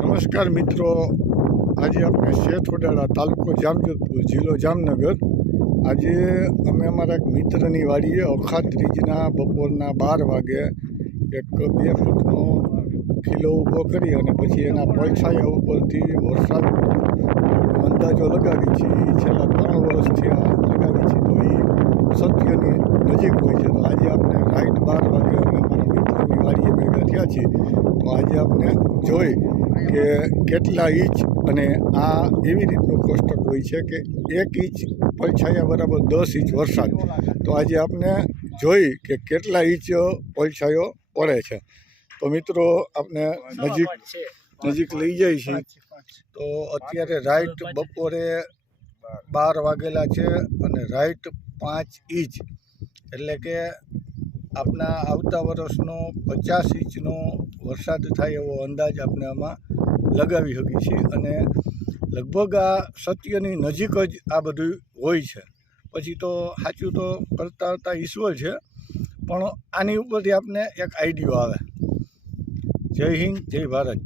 નમસ્કાર મિત્રો, આજે આપણે શેઠવડાળા તાલુકો જામજોધપુર જિલ્લો જામનગર. આજે અમે અમારા એક મિત્રની વાડીએ અખાત ત્રીજના બપોરના 12 વાગે એક 2 ફૂટનો ખીલો ઊભો કરી અને પછી એના પડછાયા ઉપરથી વરસાદનો અંદાજો લગાવી છે. છેલ્લા 3 વર્ષથી આ લગાવી છે, તો એ સત્યની નજીક હોય છે. તો આજે આપણે રાઈટ 12 વાગે અમે અમારા મિત્રની વાડીએ ભેગા થયા છીએ. તો આજે આપણે જોઈ કે કેટલા ઇંચ, અને આ એવી રીતનું કોષ્ટક હોય છે કે 1 ઇંચ પડછાયા બરાબર 10 ઇંચ વરસાદ. તો આજે આપણે જોઈ કે કેટલા ઇંચ પડછાયો પડે છે. તો મિત્રો આપણે નજીક લઈ જઈએ છીએ. તો અત્યારે રાઈટ બપોરે 12 વાગેલા છે અને રાઈટ 5 ઇંચ, એટલે કે આપણા આવતા વર્ષનો 50 ઇંચનો વરસાદ થાય એવો અંદાજ આપણે આમાં લગાવી શકીએ છીએ. અને લગભગ આ સત્યની નજીક જ આ બધું હોય છે. પછી તો સાચું તો કરતા ઈશ્વર છે, પણ આની ઉપરથી આપણે એક આઈડિયો આવે. જય હિન્દ, જય ભારત.